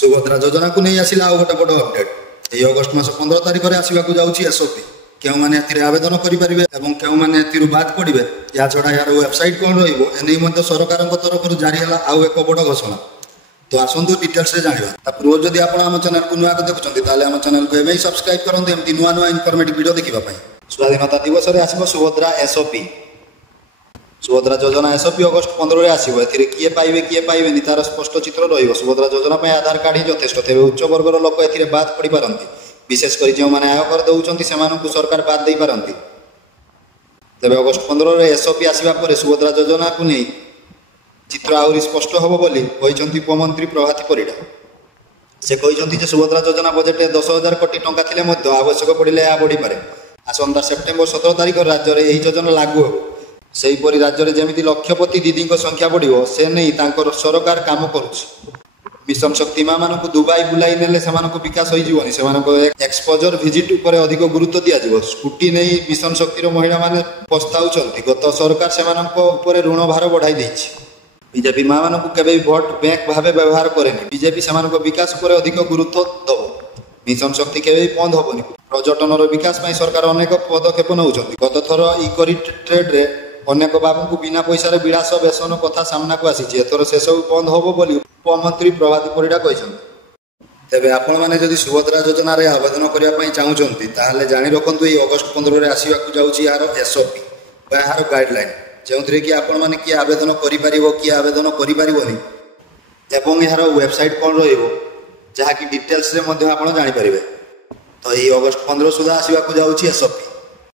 सुभद्रा योजना को नहीं आसिला आउ गोटे बड़ अपडेट ये अगस्ट मास 15 तारिख में आसवाक जाऊँगी एसओपी क्यों मैंने आवेदन करेंगे और क्यों मैंने बाद पड़े या छड़ा यार वेबसाइट कौन रही सरकार तरफ जारी है आउ एक बड़ घोषणा तो आसतु डिटेल्स जाना पूर्व जदि आप चैनल को नुआ देखुं आम चैनल को एवं सब्सक्राइब करते एमती नुआ नुआ इनफर्मेटिव वीडियो देखा स्वाधीनता दिवस में आसो सुभद्रा एसओपी सुभद्रा योजना एसओपी अगस्ट 15 आसो किए पाइबे किए पाइबे तार स्पष्ट चित्र रही सुभद्रा योजना आधार कार्ड ही यथेष्ट तेज उच्च वर्गर लोक ए बाद पड़ पारती विशेषकर जो मैंने आयकर दौरान से सरकार बाद दे पारती तेज अगस्ट 15 एसओपी आसवा पर सुभद्रा योजना को नहीं चित्र आहरी स्पष्ट हम बोली उपमंत्री प्रभाती परिडा से कहते सुभद्रा योजना बजेट 10,000 कोटी टंका थिले मध्य आवश्यक पड़े यह बढ़ी पारे आसंता सेप्टेम्बर 17 तारिख राज्य में यही योजना लागू हो सेहीपरि राज्य में जमी लक्षपति दीदी संख्या बढ़ से नहीं सरकार काम करुच्ची मिशन शक्ति माँ मानक दुबई बुलाई नेले विकास होजीवनी से एक्सपोजर विजिट उपर अधिक गुरुत्व दिज्व स्कूटी नहीं मिशन शक्तिर महिला माने पस्ताउछंती गत सरकार से ऋण भार बढ़ाई देछि बीजेपी माँ मानक केबे भोट बैंक भाव व्यवहार करेनि बीजेपी से विकास पर अधिक गुरुत्व दब मिशन शक्ति केबे बंद हेनी पर्यटन विकास सरकार अनेक पदक्षेप नौ गत थर इकोरी ट्रेड रे अनेक बाबू को बिना पैसा विलास बेसन कथा सामना को आसी एथर से सब बंद हम बोली उपमंत्री प्रभाती परिडा कहते तेज आपण मैंने सुभद्रा योजना आवेदन करने चाहूँगी ताहले जानी रखु ये अगस्ट 15 आसवाक जाऊँगी यार एसओपी यार गाइडलाइन जो थी कि आपण मैंने किए आवेदन कर किए आवेदन कर यार वेबसाइट कौन रहा कि डिटेल्स आप जापर तो ये अगस्ट 15 सुधा आसवाक जाऊँगी एसओपी।